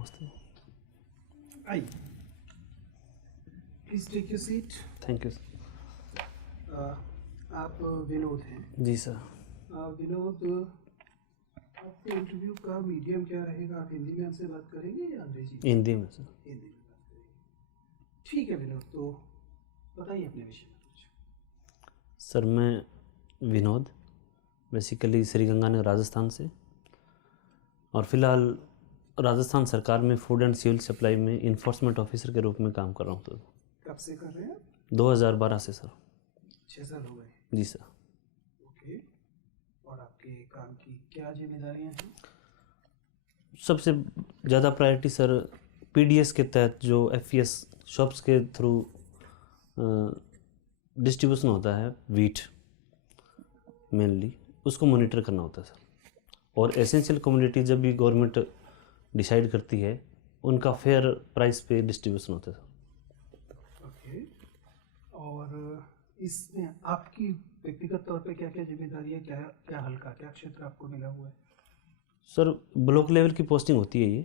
आइए, please take your seat. Thank you. आप विनोद हैं? जी सर। विनोद, आपके इंटरव्यू का मीडियम क्या रहेगा? आप हिंदी में हमसे बात करेंगे या अंग्रेजी? हिंदी में सर। हिंदी में बात करेंगे। ठीक है विनोद, तो बताइए अपने विषय में कुछ। सर मैं विनोद, बेसिकली श्रीगंगानगर राजस्थान से, और फिलहाल राजस्थान सरकार में फूड एंड सिविल सप्लाई में इन्फोर्समेंट ऑफिसर के रूप में काम कर रहा हूँ। तो कब से कर रहे हैं आप? 2012 से सर। 6 साल हो गए? जी सर। ओके, और आपके काम की क्या जिम्मेदारियां हैं? सबसे ज़्यादा प्रायोरिटी सर पीडीएस के तहत जो एफपीएस शॉप्स के थ्रू डिस्ट्रीब्यूशन होता है वीट मेनली, उसको मॉनिटर करना होता है सर। और एसेंशियल कमोडिटी जब भी गवर्नमेंट डिसाइड करती है उनका फेयर प्राइस पे डिस्ट्रीब्यूशन होता है सर। ओके, और इसमें आपकी व्यक्तिगत तौर पे क्या क्या जिम्मेदारियां, क्या क्या हल्का, क्या क्षेत्र आपको मिला हुआ है? सर ब्लॉक लेवल की पोस्टिंग होती है ये,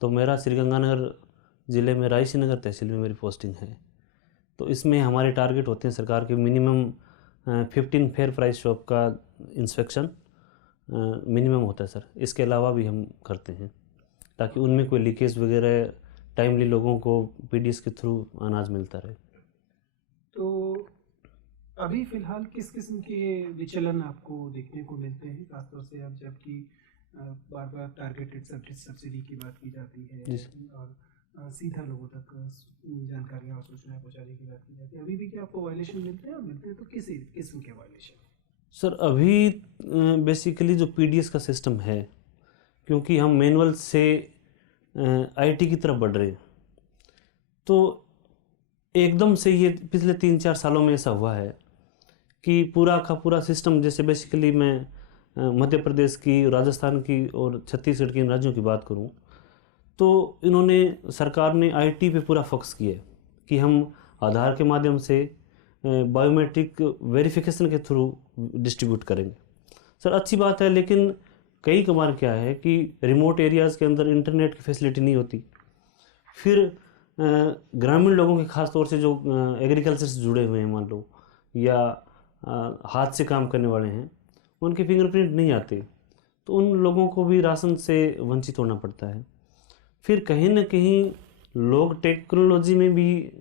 तो मेरा श्रीगंगानगर ज़िले में रायसी नगर तहसील में मेरी पोस्टिंग है। तो इसमें हमारे टारगेट होते हैं सरकार के मिनिमम 15 फेयर प्राइस शॉप का इंस्पेक्शन मिनिमम होता है सर। इसके अलावा भी हम करते हैं ताकि उनमें कोई लीकेज वगैरह टाइमली लोगों को पीडीएस के थ्रू अनाज मिलता रहे। तो अभी फिलहाल किस किस्म के विचलन आपको देखने को मिलते हैं, खासतौर से अब जबकि बार बार टारगेटेड सब्सिडी की बात की जाती है और सीधा लोगों तक जानकारियाँ और सूचनाएं पहुँचाने की बात की जाती है, अभी भी क्या आपको वायलेशन मिलते हैं? और मिलते हैं तो किस किस्म के वायलेशन? सर अभी बेसिकली जो पीडीएस का सिस्टम है, क्योंकि हम मैनुअल से आईटी की तरफ बढ़ रहे हैं, तो एकदम से ये पिछले 3-4 सालों में ऐसा हुआ है कि पूरा का पूरा सिस्टम, जैसे बेसिकली मैं मध्य प्रदेश की, राजस्थान की और छत्तीसगढ़ की इन राज्यों की बात करूं, तो इन्होंने सरकार ने आईटी पे पूरा फोकस किया है कि हम आधार के माध्यम से बायोमेट्रिक वेरिफिकेशन के थ्रू डिस्ट्रीब्यूट करेंगे। सर अच्छी बात है, लेकिन कई कबार क्या है कि रिमोट एरियाज़ के अंदर इंटरनेट की फैसिलिटी नहीं होती। फिर ग्रामीण लोगों के ख़ास तौर से जो एग्रीकल्चर से जुड़े हुए हैं मान लो, या हाथ से काम करने वाले हैं, उनके फिंगरप्रिंट नहीं आते, तो उन लोगों को भी राशन से वंचित होना पड़ता है। फिर कहीं ना कहीं लोग टेक्नोलॉजी में भी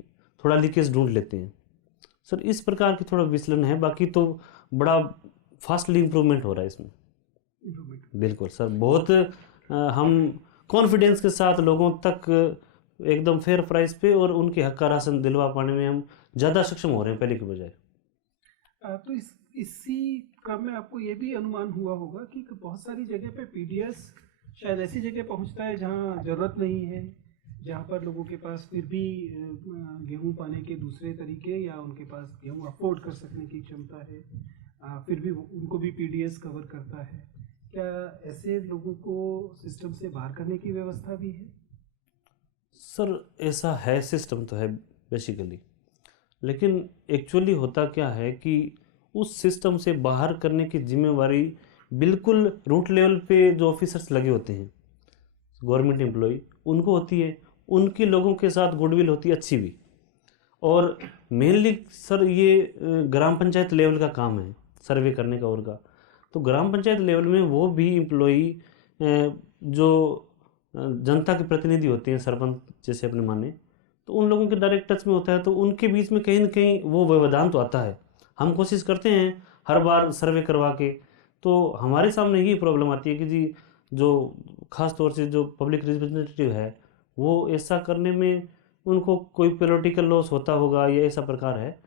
थोड़ा लीकेज ढूंढ लेते हैं। सर इस प्रकार की थोड़ा विचलन है, बाकी तो बड़ा फास्टली इम्प्रूवमेंट हो रहा है इसमें। बिल्कुल सर, बहुत हम कॉन्फिडेंस के साथ लोगों तक एकदम फेयर प्राइस पे और उनके हक का राशन दिलवा पाने में हम ज़्यादा सक्षम हो रहे हैं पहले के बजाय। तो इसी क्रम में आपको ये भी अनुमान हुआ होगा कि बहुत सारी जगह पे पीडीएस शायद ऐसी जगह पहुंचता है जहां ज़रूरत नहीं है, जहां पर लोगों के पास फिर भी गेहूं पाने के दूसरे तरीके, या उनके पास गेहूं अफोर्ड कर सकने की क्षमता है, फिर भी उनको भी पीडीएस कवर करता है। क्या ऐसे लोगों को सिस्टम से बाहर करने की व्यवस्था भी है? सर ऐसा है, सिस्टम तो है बेसिकली, लेकिन एक्चुअली होता क्या है कि उस सिस्टम से बाहर करने की जिम्मेवारी बिल्कुल रूट लेवल पे जो ऑफिसर्स लगे होते हैं, गवर्नमेंट एम्प्लॉय, उनको होती है। उनके लोगों के साथ गुडविल होती है अच्छी भी। और मेनली सर ये ग्राम पंचायत लेवल का काम है सर्वे करने का और का, तो ग्राम पंचायत लेवल में वो भी एम्प्लॉई जो जनता के प्रतिनिधि होते हैं, सरपंच जैसे अपने माने, तो उन लोगों के डायरेक्ट टच में होता है, तो उनके बीच में कहीं ना कहीं वो व्यवधान तो आता है। हम कोशिश करते हैं हर बार सर्वे करवा के, तो हमारे सामने यही प्रॉब्लम आती है कि जी जो खास तौर से जो पब्लिक रिप्रेजेंटेटिव है, वो ऐसा करने में उनको कोई पॉलिटिकल लॉस होता होगा या ऐसा प्रकार है,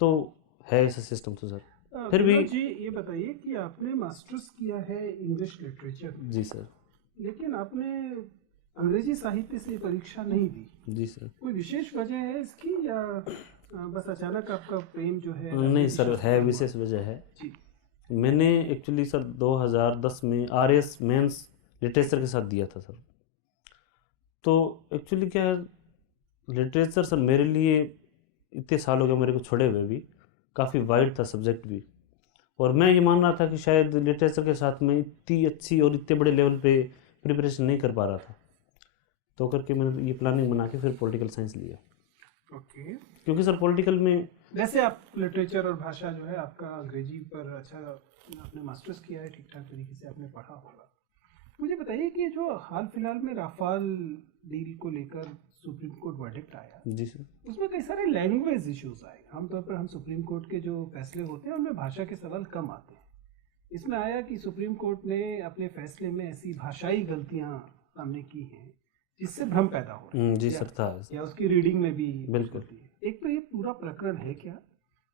तो है ऐसा सिस्टम तो सर। फिर भी जी ये बताइए कि आपने मास्टर्स किया है इंग्लिश लिटरेचर में। जी सर। लेकिन आपने अंग्रेजी साहित्य से परीक्षा नहीं दी। जी सर। कोई विशेष वजह है इसकी, या बस अचानक आपका प्रेम जो है? नहीं सर, है विशेष वजह है जी। मैंने एक्चुअली सर 2010 में आरएस मेंस लिटरेचर के साथ दिया था सर। तो एक्चुअली क्या है, लिटरेचर सर मेरे लिए इतने साल हो गए मेरे को छोड़े हुए भी, काफ़ी वाइड था सब्जेक्ट भी, और मैं ये मान रहा था कि शायद लिटरेचर के साथ में इतनी अच्छी और इतने बड़े लेवल पे प्रिपरेशन नहीं कर पा रहा था। तो करके मैंने ये प्लानिंग बना के फिर पॉलिटिकल साइंस लिया। ओके। क्योंकि सर पॉलिटिकल में वैसे आप लिटरेचर और भाषा जो है आपका अंग्रेजी पर अच्छा, आपने मास्टर्स किया है, ठीक ठाक तरीके से आपने पढ़ा होगा। मुझे बताइए कि जो हाल फिलहाल में राफाल डील को लेकर सुप्रीम कोर्ट वर्डिक्ट आया, जी सर, उसमें कई सारे लैंग्वेज इश्यूज आए। आमतौर पर हम सुप्रीम कोर्ट के जो फैसले होते हैं उनमें भाषा के सवाल कम आते हैं। इसमें आया कि सुप्रीम कोर्ट ने अपने फैसले में ऐसी भाषाई गलतियां सामने की हैं जिससे भ्रम पैदा हो रहा है। जी सर था, या उसकी रीडिंग में भी बिल्कुल। होती है। एक तो ये पूरा प्रकरण है क्या,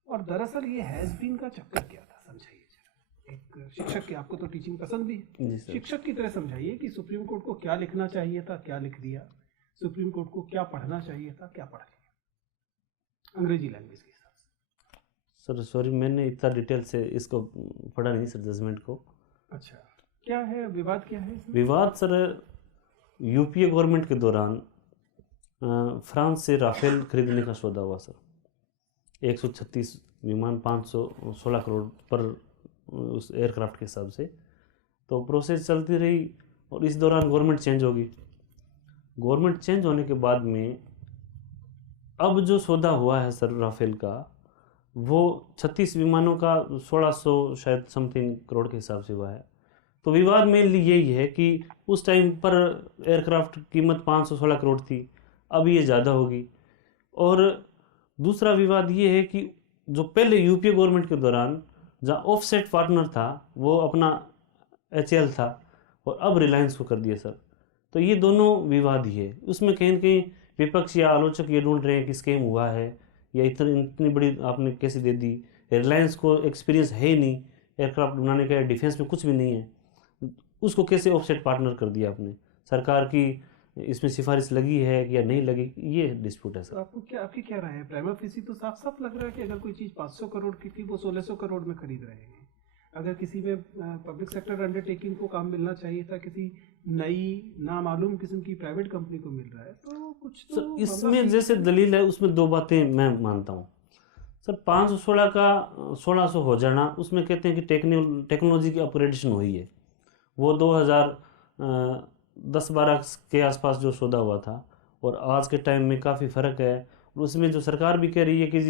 और दरअसल ये हैज बीन का चक्कर क्या था, समझाइए जरा। एक शिक्षक के, आपको तो टीचिंग पसंद भी है, जी सर। शिक्षक की तरह समझाइए कि सुप्रीम कोर्ट को क्या लिखना चाहिए था, क्या लिख दिया, सुप्रीम कोर्ट को क्या पढ़ना चाहिए था, क्या पढ़ लिया अंग्रेजी लैंग्वेज के हिसाब से। सर सॉरी, मैंने इतना डिटेल से इसको पढ़ा नहीं सर, जजमेंट को। अच्छा, क्या है विवाद, क्या है इसमें? विवाद सर, यूपीए गवर्नमेंट के दौरान फ्रांस से राफेल खरीदने का सौदा हुआ सर। 136 विमान 516 करोड़ पर उस एयरक्राफ्ट के हिसाब से। तो प्रोसेस चलती रही और इस दौरान गवर्नमेंट चेंज होगी। गवर्नमेंट चेंज होने के बाद में अब जो सौदा हुआ है सर राफेल का, वो 36 विमानों का 1600 शायद समथिंग करोड़ के हिसाब से हुआ है। तो विवाद मेनली यही है कि उस टाइम पर एयरक्राफ्ट कीमत 516 करोड़ थी, अब ये ज़्यादा होगी। और दूसरा विवाद ये है कि जो पहले यूपीए गवर्नमेंट के दौरान जहाँ ऑफसेट पार्टनर था वो अपना एचएएल था और अब रिलायंस को कर दिया सर। तो ये दोनों विवाद ही है। उसमें कहीं न कहीं विपक्ष या आलोचक ये ढूंढ रहे हैं कि स्कैम हुआ है या इतनी बड़ी आपने कैसे दे दी। रिलायंस को एक्सपीरियंस है ही नहीं एयरक्राफ्ट बनाने का, डिफेंस में कुछ भी नहीं है, उसको कैसे ऑफसेट पार्टनर कर दिया आपने। सरकार की इसमें सिफारिश लगी है या नहीं लगी, ये डिस्प्यूट है सर। तो आपकी क्या राय है? प्राइमा फेसी तो साफ साफ लग रहा है कि अगर कोई चीज़ 500 करोड़ की थी वो 1600 करोड़ में खरीद रहे हैं। अगर किसी में पब्लिक सेक्टर अंडरटेकिंग को काम मिलना चाहिए था, किसी नई नामालूम किस्म की प्राइवेट कंपनी को मिल रहा है, तो कुछ तो सर इसमें जैसे दलील है, उसमें दो बातें मैं मानता हूँ सर। 516 का 1600 हो जाना, उसमें कहते हैं कि टेक्नोलॉजी की अपग्रेडेशन हुई है। वो 2010-12 के आसपास जो सौदा हुआ था और आज के टाइम में काफ़ी फ़र्क है। और उसमें जो सरकार भी कह रही है कि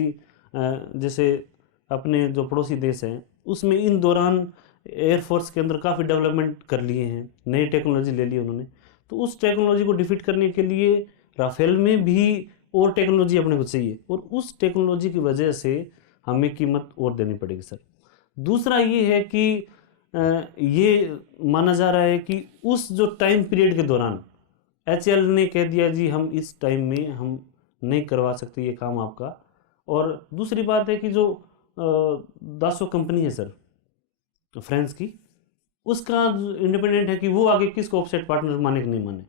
जैसे अपने जो पड़ोसी देश हैं उसमें इन दौरान एयरफोर्स के अंदर काफ़ी डेवलपमेंट कर लिए हैं, नई टेक्नोलॉजी ले ली उन्होंने। तो उस टेक्नोलॉजी को डिफीट करने के लिए राफेल में भी और टेक्नोलॉजी अपने को चाहिए और उस टेक्नोलॉजी की वजह से हमें कीमत और देनी पड़ेगी सर। दूसरा ये है कि ये माना जा रहा है कि उस जो टाइम पीरियड के दौरान एचएएल ने कह दिया जी हम इस टाइम में हम नहीं करवा सकते ये काम आपका। और दूसरी बात है कि जो दासो कंपनी है सर फ्रांस की, उसका इंडिपेंडेंट है कि वो आगे किसको ऑफसेट पार्टनर माने कि नहीं माने,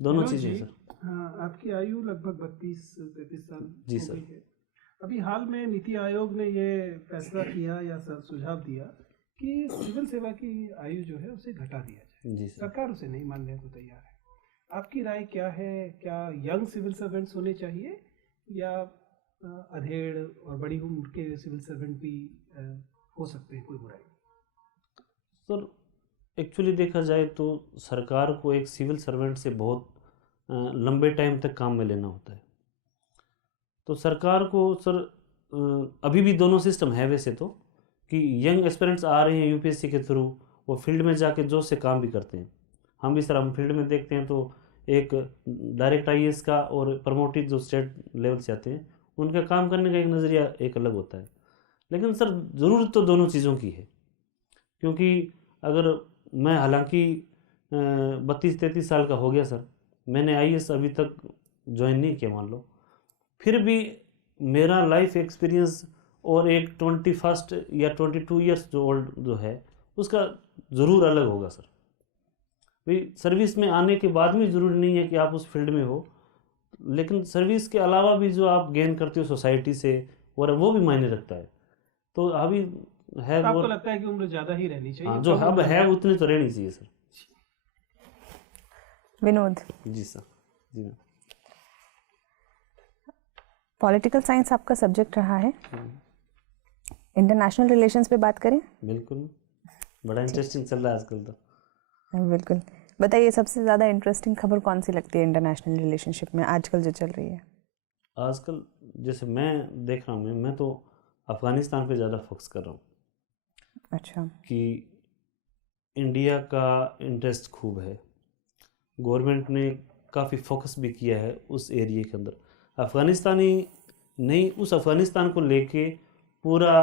दोनों चीज़ें हैं सर। हाँ, आपकी आयु लगभग 32-33 साल जी हो सर। गई है। अभी हाल में नीति आयोग ने ये फैसला किया या सुझाव दिया कि सिविल सेवा की आयु जो है उसे घटा दिया जाए। जी सर। सरकार उसे नहीं मानने को तैयार है। आपकी राय क्या है? क्या यंग सिविल सर्वेंट्स होने चाहिए या अधेड़ और बड़ी उम्र के सिविल सर्वेंट भी हो सकते हैं, कोई बुराई नहीं? सर एक्चुअली देखा जाए तो सरकार को एक सिविल सर्वेंट से बहुत लंबे टाइम तक काम में लेना होता है। तो सरकार को सर अभी भी दोनों सिस्टम है वैसे तो, कि यंग एस्पिरेंट्स आ रहे हैं यूपीएससी के थ्रू, वो फील्ड में जाके जोश से काम भी करते हैं। हम भी सर हम फील्ड में देखते हैं तो एक डायरेक्ट आईएएस का और प्रमोटेड जो स्टेट लेवल से आते हैं उनका काम करने का एक नज़रिया एक अलग होता है। लेकिन सर ज़रूरत तो दोनों चीज़ों की है, क्योंकि अगर मैं हालांकि 32-33 साल का हो गया सर, मैंने आईएएस अभी तक ज्वाइन नहीं किया मान लो, फिर भी मेरा लाइफ एक्सपीरियंस और एक 21 या 22 ईयर्स जो ओल्ड जो है उसका ज़रूर अलग होगा सर। भाई सर्विस में आने के बाद में ज़रूरी नहीं है कि आप उस फील्ड में हो, लेकिन सर्विस के अलावा भी जो आप गेन करते हो सोसाइटी से और वो भी मायने रखता है। तो अभी है आपको लगता है कि उम्र ज़्यादा ही रहनी चाहिए? हाँ, जो अब है उतनी तो रहनी चाहिए सर। विनोद जी सर। जी मैम। पॉलिटिकल साइंस आपका सब्जेक्ट रहा है, इंटरनेशनल रिलेशंस पे बात करें? बिल्कुल, बड़ा इंटरेस्टिंग चल रहा है आजकल तो। बिल्कुल। बताइए, सबसे ज़्यादा इंटरेस्टिंग खबर कौन सी लगती है इंटरनेशनल रिलेशनशिप में आजकल जो चल रही है? आजकल जैसे मैं देख रहा हूँ, मैं तो अफ़गानिस्तान पे ज़्यादा फोकस कर रहा हूँ अच्छा। कि इंडिया का इंटरेस्ट खूब है। गवर्नमेंट ने काफ़ी फोकस भी किया है उस एरिया के अंदर। अफ़गानिस्तान ही नहीं, उस अफ़गानिस्तान को लेके पूरा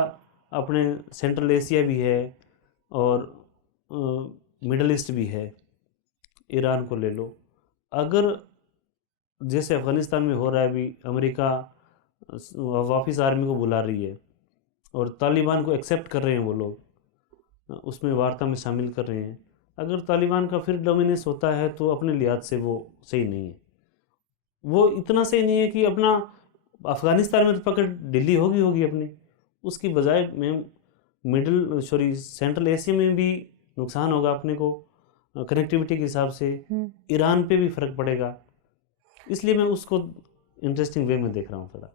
अपने सेंट्रल एशिया भी है और मिडल ईस्ट भी है। ईरान को ले लो, अगर जैसे अफ़गानिस्तान में हो रहा है अभी, अमेरिका वापस आर्मी को बुला रही है और तालिबान को एक्सेप्ट कर रहे हैं वो लोग, उसमें वार्ता में शामिल कर रहे हैं। अगर तालिबान का फिर डोमिनेंस होता है तो अपने लिहाज से वो सही नहीं है। वो इतना सही नहीं है कि अपना अफ़गानिस्तान में तो पकड़ दिल्ली होगी अपनी, उसकी बजाय में मिडल सेंट्रल एशिया में भी नुकसान होगा अपने को कनेक्टिविटी के हिसाब से। ईरान पे भी फ़र्क पड़ेगा, इसलिए मैं उसको इंटरेस्टिंग वे में देख रहा हूँ थोड़ा।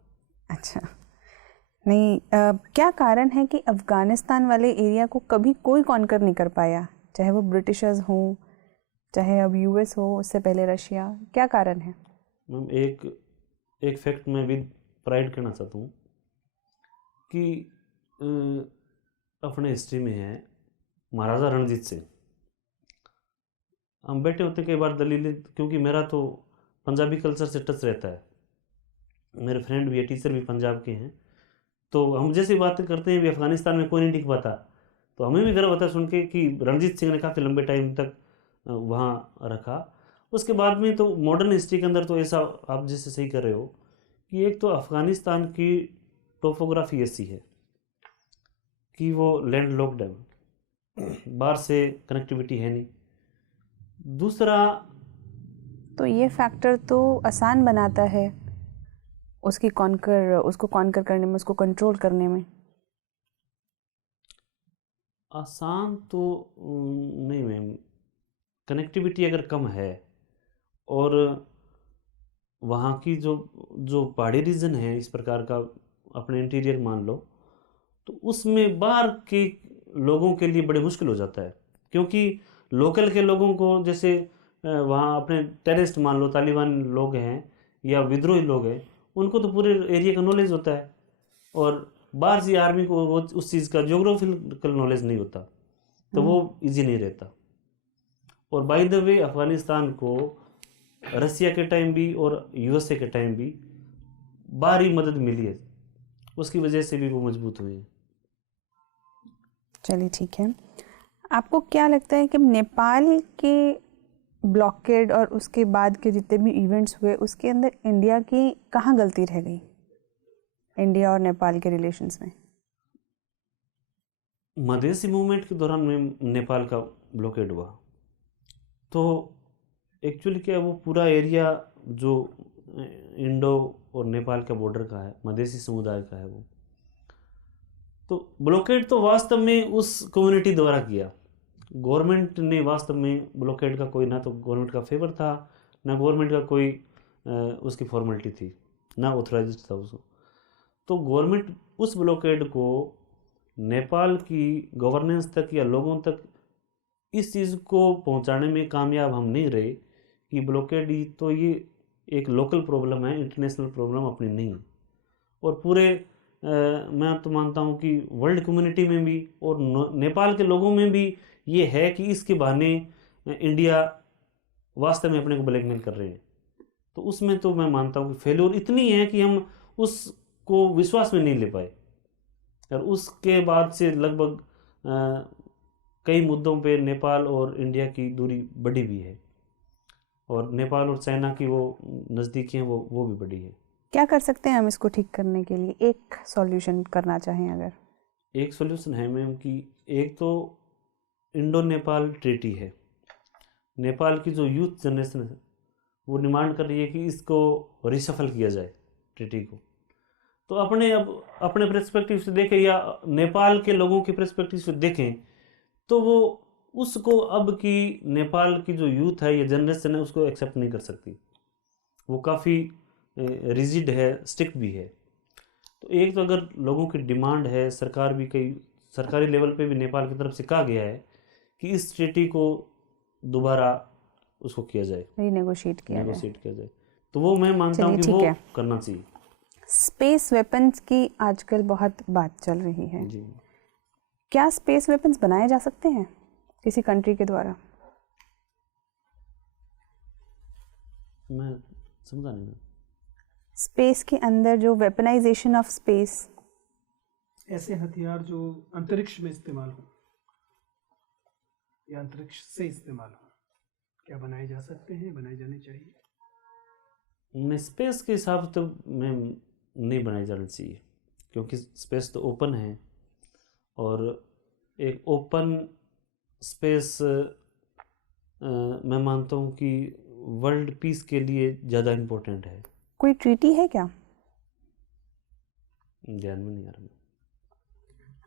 अच्छा, नहीं, क्या कारण है कि अफ़गानिस्तान वाले एरिया को कभी कोई कॉन्कर नहीं कर पाया, चाहे वो ब्रिटिशर्स हों, चाहे अब यूएस हो, उससे पहले रशिया? क्या कारण है? मैम एक फैक्ट मैं भी प्राइड करना चाहता हूँ कि अपने हिस्ट्री में है महाराजा रणजीत सिंह। हम बैठे होते कई बार दलीलें, क्योंकि मेरा तो पंजाबी कल्चर से टच रहता है, मेरे फ्रेंड भी है, टीचर भी पंजाब के हैं, तो हम जैसे बातें करते हैं भी अफ़गानिस्तान में कोई नहीं टिक पाता, तो हमें भी गर्व होता है सुन के कि रणजीत सिंह ने काफ़ी लंबे टाइम तक वहाँ रखा। उसके बाद में तो मॉडर्न हिस्ट्री के अंदर तो ऐसा, आप जैसे सही कर रहे हो कि एक तो अफ़गानिस्तान की टोपोग्राफी ऐसी है कि वो लैंड लॉक्ड है, बाहर से कनेक्टिविटी है नहीं। दूसरा, तो ये फैक्टर तो आसान बनाता है उसको कॉन्कर करने में, उसको कंट्रोल करने में। आसान तो नहीं मैम, कनेक्टिविटी अगर कम है और वहाँ की जो जो पहाड़ी रीजन है इस प्रकार का, अपने इंटीरियर मान लो, तो उसमें बाहर के लोगों के लिए बड़े मुश्किल हो जाता है, क्योंकि लोकल के लोगों को जैसे वहाँ अपने टेररिस्ट मान लो, तालिबान लोग हैं या विद्रोही लोग हैं, उनको तो पूरे एरिया का नॉलेज होता है, और बाहर से आर्मी को वो उस चीज़ का ज्योग्राफिकल नॉलेज नहीं होता, तो वो इजी नहीं रहता। और बाय द वे अफ़गानिस्तान को रसिया के टाइम भी और यूएसए के टाइम भी बाहरी मदद मिली है, उसकी वजह से भी वो मजबूत हुए हैं। चलिए ठीक है, आपको क्या लगता है कि नेपाल के ब्लॉकेड और उसके बाद के जितने भी इवेंट्स हुए उसके अंदर इंडिया की कहाँ गलती रह गई, इंडिया और नेपाल के रिलेशंस में? मधेसी मूवमेंट के दौरान में नेपाल का ब्लॉकेड हुआ, तो एक्चुअली क्या है, वो पूरा एरिया जो इंडो और नेपाल का बॉर्डर का है, मधेसी समुदाय का है वो, तो ब्लॉकेड तो वास्तव में उस कम्युनिटी द्वारा किया। गवर्नमेंट ने वास्तव में ब्लॉकेड का कोई, ना तो गवर्नमेंट का फेवर था, ना गवर्नमेंट का कोई उसकी फॉर्मेलिटी थी, ना ऑथराइज था उसको। तो गवर्नमेंट उस ब्लॉकेड को नेपाल की गवर्नेंस तक या लोगों तक इस चीज़ को पहुंचाने में कामयाब हम नहीं रहे कि ब्लॉकेड ही तो ये एक लोकल प्रॉब्लम है, इंटरनेशनल प्रॉब्लम अपनी नहीं है। और पूरे मैं तो मानता हूँ कि वर्ल्ड कम्युनिटी में भी और नेपाल के लोगों में भी ये है कि इसके बहाने इंडिया वास्तव में अपने को ब्लैकमेल कर रहे हैं। तो उसमें तो मैं मानता हूँ कि फेल्योर इतनी है कि हम उसको विश्वास में नहीं ले पाए, और उसके बाद से लगभग कई मुद्दों पे नेपाल और इंडिया की दूरी बढ़ी भी है, और नेपाल और चाइना की वो नज़दीकियाँ वो भी बढ़ी है। क्या कर सकते हैं हम इसको ठीक करने के लिए, एक सॉल्यूशन करना चाहें अगर? एक सॉल्यूशन है मैम कि एक तो इंडो नेपाल ट्रीटी है, नेपाल की जो यूथ जनरेशन है वो डिमांड कर रही है कि इसको रिशफल किया जाए ट्रीटी को। तो अपने पर्सपेक्टिव से देखें या नेपाल के लोगों के पर्सपेक्टिव से देखें, तो वो उसको अब की नेपाल की जो यूथ है या जनरेशन है उसको एक्सेप्ट नहीं कर सकती। वो काफ़ी रिजिड है, स्ट्रिक्ट भी है। तो एक तो अगर लोगों की डिमांड है, सरकार भी कई सरकारी लेवल पे भी नेपाल की तरफ से कहा गया है कि इस ट्रीटी को दोबारा उसको किया जाए, रीनेगोशिएट किया जाए। नेगोशिएट किया जाए। तो वो मैं मानता हूँ कि चलिए, वो ठीक है। करना चाहिए। स्पेस वेपन्स की आजकल बहुत बात चल रही है। जी। क्या स्पेस वेपन्स बनाए जा सकते हैं किसी कंट्री के द्वारा? मैं समझा नहीं। स्पेस के अंदर जो वेपनाइजेशन ऑफ स्पेस, ऐसे हथियार जो अंतरिक्ष में इस्तेमाल हो या अंतरिक्ष से इस्तेमाल हो, क्या बनाए जा सकते हैं, बनाए जाने चाहिए? स्पेस के हिसाब से तो मैं नहीं बनाई जानी चाहिए, क्योंकि स्पेस तो ओपन है और एक ओपन स्पेस मैं मानता हूँ कि वर्ल्ड पीस के लिए ज़्यादा इम्पोर्टेंट है। कोई ट्रीटी है क्या? ध्यान में नहीं आ रहा।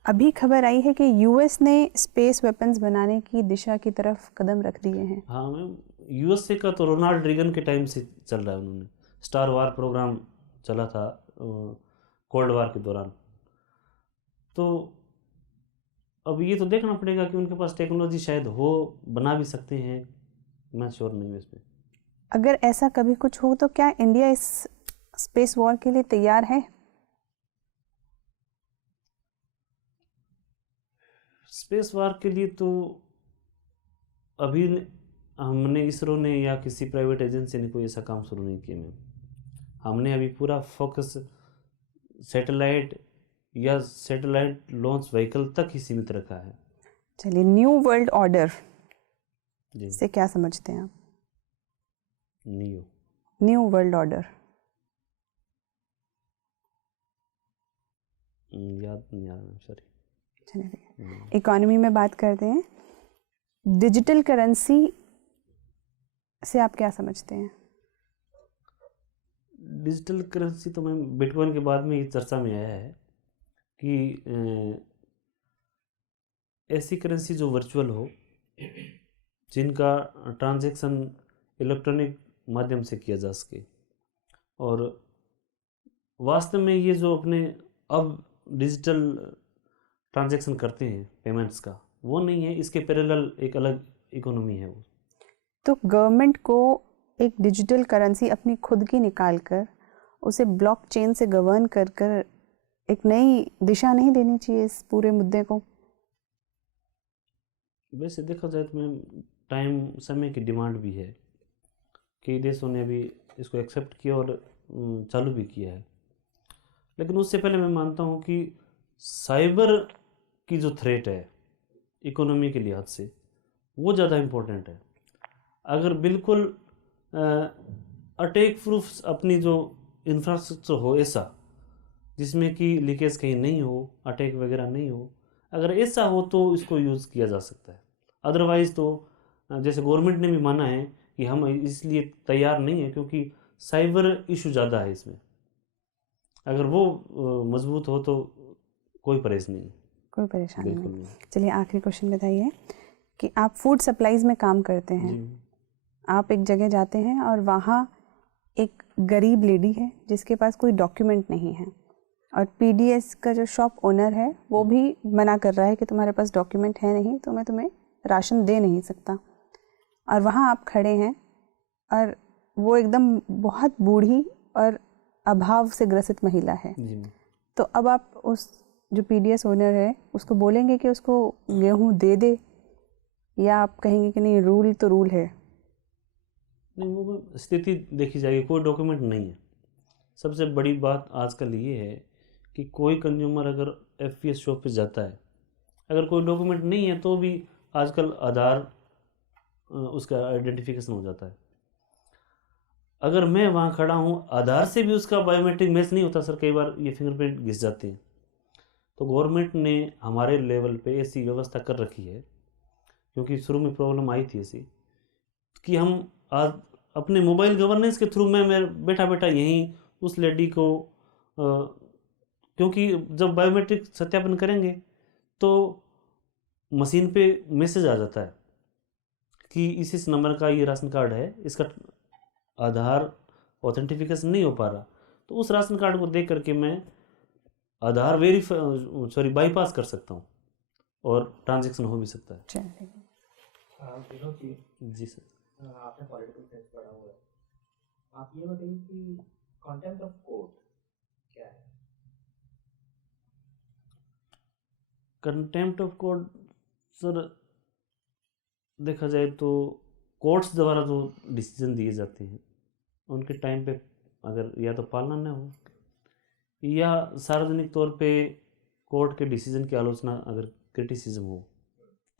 अभी खबर आई है कि यूएस ने स्पेस वेपन्स बनाने की दिशा की तरफ कदम रख दिए हैं। हाँ मैम, यूएसए का तो रोनाल्ड रीगन के टाइम से चल रहा है। उन्होंने स्टार वार प्रोग्राम चला था कोल्ड वार के दौरान। तो अब ये तो देखना पड़ेगा कि उनके पास टेक्नोलॉजी शायद हो, बना भी सकते हैं, मैं श्योर नहीं हूँ इसमें। अगर ऐसा कभी कुछ हो तो क्या इंडिया इस स्पेस वॉर के लिए तैयार है? स्पेस वार के लिए तो अभी हमने, इसरो ने या किसी प्राइवेट एजेंसी ने कोई ऐसा काम शुरू नहीं किया मैम। हमने अभी पूरा फोकस सैटेलाइट या सैटेलाइट लॉन्च व्हीकल तक ही सीमित रखा है। चलिए, न्यू वर्ल्ड ऑर्डर जी। से क्या समझते हैं आप? न्यू वर्ल्ड ऑर्डर याद नहीं आ रहा मैम, सॉरी। चलिए, इकोनॉमी में बात करते हैं। डिजिटल करेंसी से आप क्या समझते हैं? डिजिटल करेंसी तो मैम बिटकॉइन के बाद में ये चर्चा में आया है कि ऐसी करेंसी जो वर्चुअल हो, जिनका ट्रांजैक्शन इलेक्ट्रॉनिक माध्यम से किया जा सके, और वास्तव में ये जो अपने अब डिजिटल ट्रांजैक्शन करते हैं पेमेंट्स का, वो नहीं है, इसके पैरेलल एक अलग इकोनॉमी है वो। तो गवर्नमेंट को एक डिजिटल करेंसी अपनी खुद की निकाल कर उसे ब्लॉकचेन से गवर्न कर कर एक नई दिशा नहीं देनी चाहिए इस पूरे मुद्दे को? वैसे देखा जाए तो मैम टाइम, समय की डिमांड भी है। कई देशों ने अभी इसको एक्सेप्ट किया और चालू भी किया है, लेकिन उससे पहले मैं मानता हूँ कि साइबर की जो थ्रेट है इकोनॉमी के लिहाज से, वो ज़्यादा इम्पोर्टेंट है। अगर बिल्कुल अटैक प्रूफ अपनी जो इंफ्रास्ट्रक्चर हो ऐसा, जिसमें कि लीकेज कहीं नहीं हो, अटैक वगैरह नहीं हो, अगर ऐसा हो तो इसको यूज़ किया जा सकता है। अदरवाइज़ तो जैसे गवर्नमेंट ने भी माना है कि हम इसलिए तैयार नहीं है क्योंकि साइबर इशू ज़्यादा है इसमें। अगर वो मजबूत हो तो कोई परेशानी नहीं, कोई परेशानी बिल्कुल नहीं। नहीं। चलिए, आखिरी क्वेश्चन बताइए कि आप फूड सप्लाईज में काम करते हैं। जी। आप एक जगह जाते हैं और वहाँ एक गरीब लेडी है जिसके पास कोई डॉक्यूमेंट नहीं है, और पीडीएस का जो शॉप ओनर है वो भी मना कर रहा है कि तुम्हारे पास डॉक्यूमेंट है नहीं तो मैं तुम्हें राशन दे नहीं सकता। और वहाँ आप खड़े हैं और वो एकदम बहुत बूढ़ी और अभाव से ग्रसित महिला है। जी। तो अब आप उस जो पीडीएस ओनर है उसको बोलेंगे कि उसको गेहूँ दे दे, या आप कहेंगे कि नहीं, रूल तो रूल है? नहीं, वो स्थिति देखी जाएगी। कोई डॉक्यूमेंट नहीं है। सबसे बड़ी बात आजकल ये है कि कोई कंज्यूमर अगर एफपीएस शॉप पे जाता है, अगर कोई डॉक्यूमेंट नहीं है तो भी आजकल आधार उसका आइडेंटिफिकेशन हो जाता है। अगर मैं वहाँ खड़ा हूँ, आधार से भी उसका बायोमेट्रिक मैच नहीं होता सर, कई बार ये फिंगरप्रिंट घिस जाते हैं। तो गवर्नमेंट ने हमारे लेवल पे ऐसी व्यवस्था कर रखी है, क्योंकि शुरू में प्रॉब्लम आई थी ऐसी, कि हम आज अपने मोबाइल गवर्नेंस के थ्रू में मैं बैठा बैठा यहीं उस लेडी को क्योंकि जब बायोमेट्रिक सत्यापन करेंगे तो मशीन पे मैसेज आ जाता है कि इस नंबर का ये राशन कार्ड है, इसका आधार ऑथेंटिफिकेशन नहीं हो पा रहा, तो उस राशन कार्ड को देख करके मैं आधार बाईपास कर सकता हूँ और ट्रांजैक्शन हो भी सकता है। चलिए, जी सर। आपने पॉलिटिकल साइंस पढ़ा हुआ है, आप ये बताइए कि कंटेम्प्ट ऑफ कोर्ट क्या है? कंटेम्प्ट ऑफ कोर्ट सर देखा जाए तो कोर्ट्स द्वारा जो डिसीजन दिए जाते हैं उनके टाइम पे अगर या तो पालना न हो या सार्वजनिक तौर पे कोर्ट के डिसीजन की आलोचना अगर क्रिटिसिज्म हो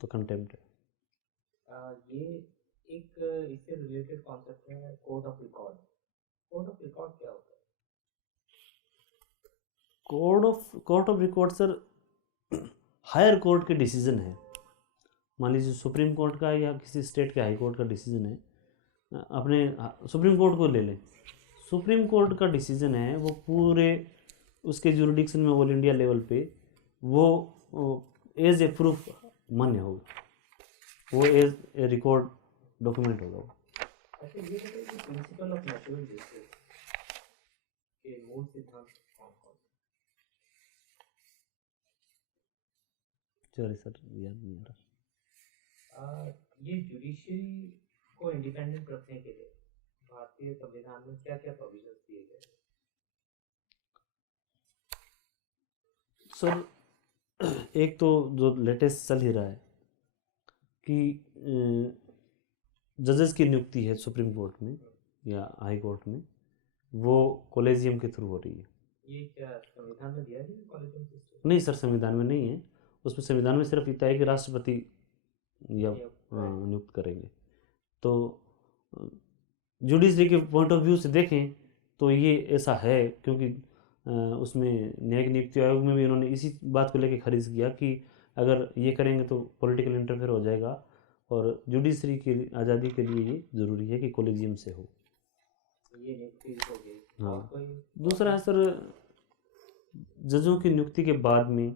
तो कंटेम्प्ट है। ये एक इससे रिलेटेड कॉन्सेप्ट है court of record. Court of record क्या होता है? Court of record sir higher court के डिसीजन है। मान लीजिए सुप्रीम कोर्ट का या किसी स्टेट के हाई कोर्ट का डिसीजन है, अपने सुप्रीम कोर्ट को ले लें। सुप्रीम कोर्ट का डिसीजन है वो पूरे उसके जुरिडिक्शन में ऑल इंडिया लेवल पे वो एज ए प्रूफ मान्य होगा, वो एज ए रिकॉर्ड डॉक्यूमेंट होगा वो। अच्छा, ये बताइए कि प्रिंसिपल ऑफ नेचुरल जस्टिस के मूल सिद्धांत कौन कौन से? सॉरी सर याद नहीं आ रहा। ये जुडिशरी को इंडिपेंडेंट रखने के लिए भारतीय संविधान में क्या क्या प्रोविजन दिए गए? सर एक तो जो लेटेस्ट चल ही रहा है कि जजेस की नियुक्ति है सुप्रीम कोर्ट में या हाई कोर्ट में, वो कॉलेजियम के थ्रू हो रही है। ये क्या संविधान में दिया है कॉलेजियम सिस्टम? नहीं सर, संविधान में नहीं है। उसमें संविधान में सिर्फ इतना है कि राष्ट्रपति या नियुक्त करेंगे। तो जुडिशरी के पॉइंट ऑफ व्यू से देखें तो ये ऐसा है, क्योंकि उसमें न्यायिक नियुक्ति आयोग में भी उन्होंने इसी बात को लेकर खारिज किया कि अगर ये करेंगे तो पॉलिटिकल इंटरफेयर हो जाएगा और जुडिशरी की आज़ादी के लिए ये ज़रूरी है कि कॉलेजियम से हो। ये नियुक्ति हो गई। हाँ, दूसरा है सर जजों की नियुक्ति के बाद में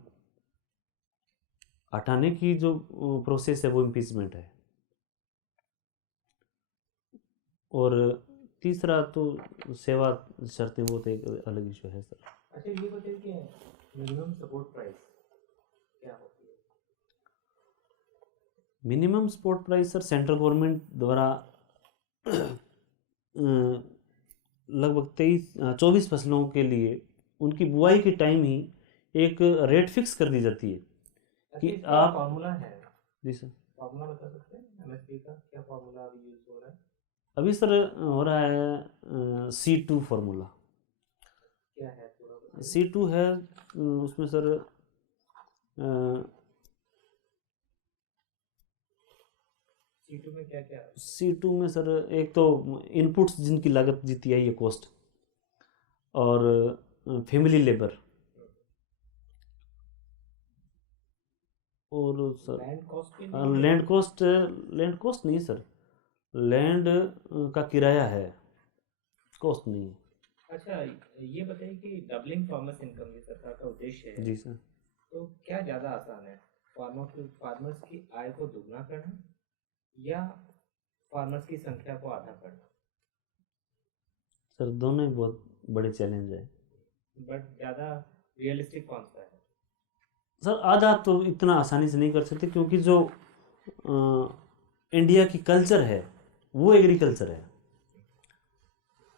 हटाने की जो प्रोसेस है वो इम्पीचमेंट है। और तीसरा तो सेवा शर्तें, वो तो एक अलग इशू है सर। अच्छा, ये बताइए कि मिनिमम सपोर्ट प्राइस क्या होती है? Minimum support price sir central government द्वारा लगभग 24 फसलों के लिए उनकी बुआई के टाइम ही एक रेट फिक्स कर दी जाती है कि आप फार्मूला है। जी सर, फार्मूला बता सकते हैं एमएसपी का? क्या फार्मूला अभी यूज हो रहा है? अभी सर हो रहा है C2 फार्मूला। क्या है पूरा? C2 है उसमें सर C2 में क्या क्या? C2 में सर एक तो इनपुट्स जिनकी लागत जीती है ये कॉस्ट, और फैमिली लेबर, और सर लैंड कॉस्ट नहीं सर, लैंड का किराया है, कॉस्ट नहीं है। अच्छा, ये बताइए कि डबलिंग फार्मर्स इनकम ये सरकार का उद्देश्य है। जी सर। तो क्या ज़्यादा आसान है, फार्मर्स की आय को दुगना करना या फार्मर्स की संख्या को आधा करना? सर दोनों ही बहुत बड़े चैलेंज है, बट ज़्यादा रियलिस्टिक कौन सा है? सर आधा तो इतना आसानी से नहीं कर सकते, क्योंकि जो इंडिया की कल्चर है वो एग्रीकल्चर है,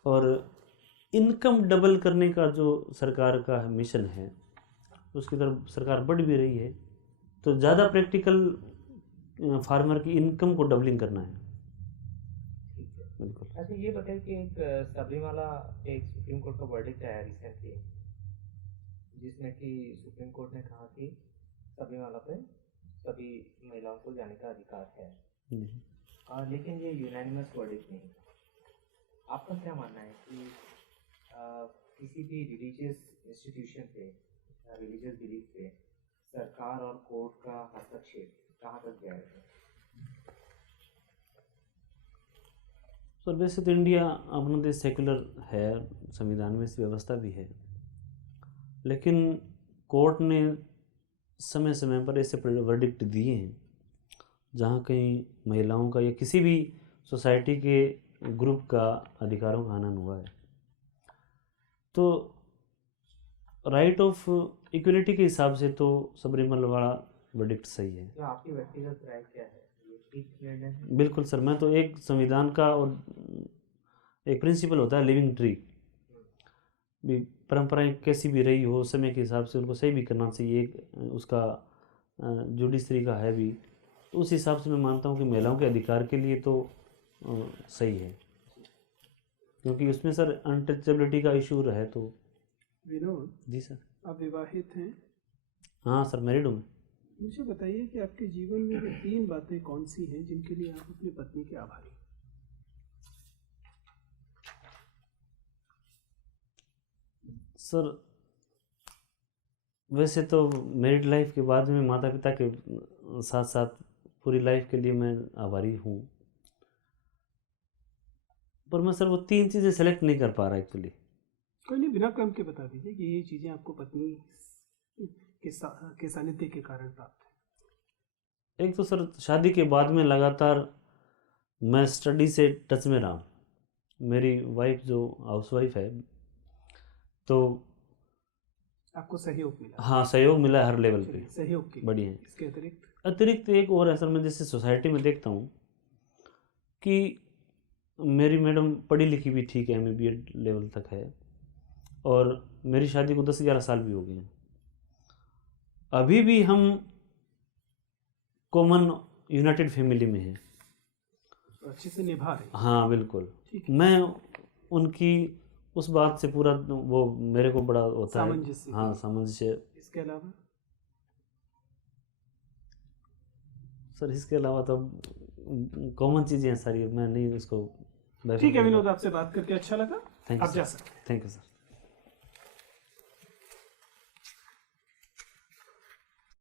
और इनकम डबल करने का जो सरकार का मिशन है उसकी तरफ सरकार बढ़ भी रही है। तो ज़्यादा प्रैक्टिकल फार्मर की इनकम को डबलिंग करना है। ठीक है, बिल्कुल। अच्छा ये बताइए कि एक सबरीमाला एक सुप्रीम कोर्ट का वर्डिक्ट आया रिसेंटली, जिसमें कि सुप्रीम कोर्ट ने कहा कि सबरीमाला पे सभी महिलाओं को जाने का अधिकार है। लेकिन ये यूनानिमस वर्डिक्ट नहीं। आपका क्या मानना है कि किसी भी रिलीजियस इंस्टीट्यूशन पे, रिलीजियस बिलीफ पे सरकार और कोर्ट का हस्तक्षेप कहाँ तक जाएगा? सर वैसे तो इंडिया अपना देश सेकुलर है, संविधान में इस व्यवस्था भी है, लेकिन कोर्ट ने समय समय पर ऐसे वर्डिक्ट दिए हैं जहाँ कहीं महिलाओं का या किसी भी सोसाइटी के ग्रुप का अधिकारों का हनन हुआ है। तो राइट ऑफ इक्वलिटी के हिसाब से तो सबरीमाला वाला वर्डिक्ट सही है। तो आपकी व्यक्तिगत राय क्या है है। बिल्कुल सर, मैं तो एक संविधान का और एक प्रिंसिपल होता है लिविंग ट्री, भी परंपराएं कैसी भी रही हो समय के हिसाब से उनको सही भी करना चाहिए। एक उसका जुडिशरी का है भी, तो उस हिसाब से मैं मानता हूँ कि महिलाओं के अधिकार के लिए तो सही है, क्योंकि उसमें सर अनटचेबिलिटी का इशू रहे तो। विनोद, जी सर। आप विवाहित हैं? हाँ सर, मैरिड हूँ। मुझे बताइए कि आपके जीवन में वो 3 बातें कौन सी हैं जिनके लिए आप अपनी पत्नी के आभारी हैं? सर वैसे तो मैरिड लाइफ के बाद में माता पिता के साथ साथ पूरी लाइफ के लिए मैं आभारी हूँ, पर मैं सर वो 3 चीज़ें सेलेक्ट नहीं कर पा रहा एक्चुअली। कोई नहीं, बिना क्रम के बता दीजिए कि ये चीज़ें आपको पत्नी के सानिध्य के कारण प्राप्त है। एक तो सर शादी के बाद में लगातार मैं स्टडी से टच में रहा। मेरी वाइफ जो हाउसवाइफ है, तो आपको सहयोग मिला? हाँ, सहयोग मिला है हर लेवल पे। चलिए, सहयोग के बढ़िया है। इसके अतिरिक्त अतिरिक्त एक और है सर, मैं जैसे सोसाइटी में देखता हूँ कि मेरी मैडम पढ़ी लिखी भी ठीक है, एमए बीएड लेवल तक है, और मेरी शादी को 10-11 साल भी हो गए हैं। अभी भी हम कॉमन यूनाइटेड फैमिली में हैं, तो अच्छे से निभा रहे हैं। हाँ बिल्कुल। ठीक है। मैं उनकी उस बात से पूरा वो मेरे को बड़ा होता है, सामंजस्य। हाँ सामंजस्य। इसके अलावा सर इसके अलावा तो कॉमन चीज़ें हैं सारी, मैं नहीं उसको। ठीक है विनोद, आपसे बात करके अच्छा लगा। थैंक यू आप जा सर। सकते हैं। Thank you sir.